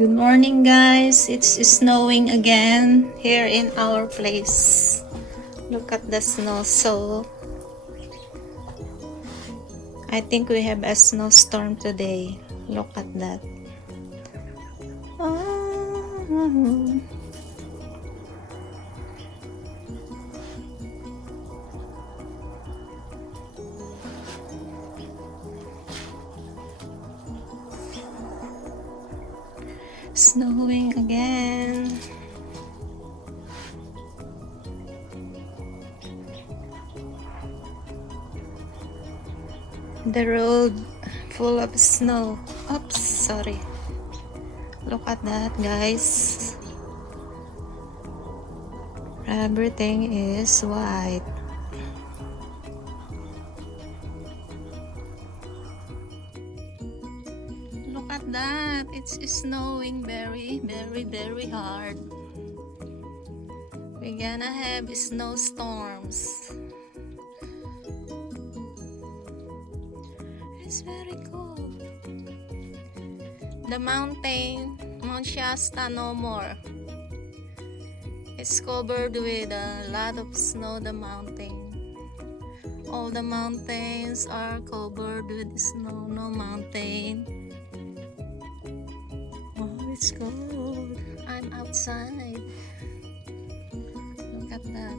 Good morning, guys. It's snowing again here in our place. Look at the snow. So I think we have a snowstorm today. Look at that. Oh. Snowing again. The road full of snow. Oops, sorry. Look at that, guys. Everything is white. Look at that. It's snowing very hard. We're gonna have snowstorms. It's very cold. The mountain, Mount Shasta, no more. It's covered with a lot of snow, the mountain. All the mountains are covered with snow, no mountain. Oh, it's cold. I'm outside. Look at that.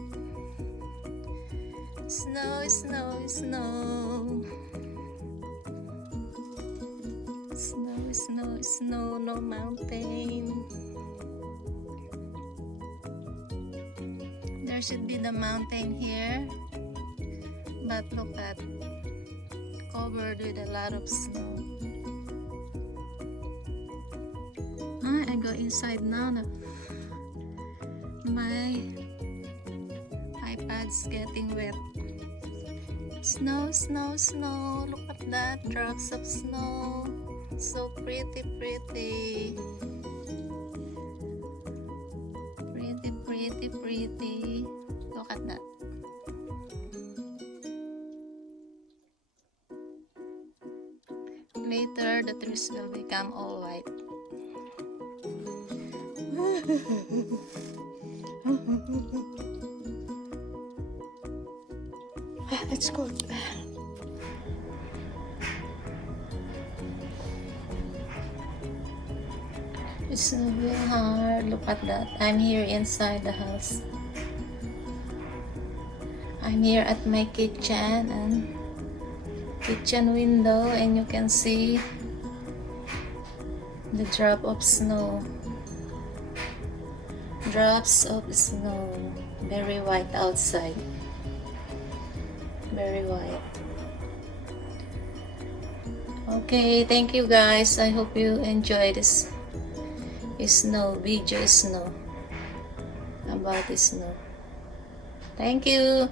Snow, snow, snow. Snow, snow, snow, no mountain. There should be the mountain here, but look at, covered with a lot of snow. I go inside now. My iPad's getting wet. Snow, snow, snow. Look at that, drops of snow. So pretty. Pretty. Look at that. Later, the trees will become all white. It's cold. It's snowing hard. Look at that. I'm here inside the house. I'm here at my kitchen and kitchen window, and you can see the drop of snow. Drops of snow. Very white outside. Very white. Okay, thank you guys. I hope you enjoy this snow video, snow, about the snow. Thank you.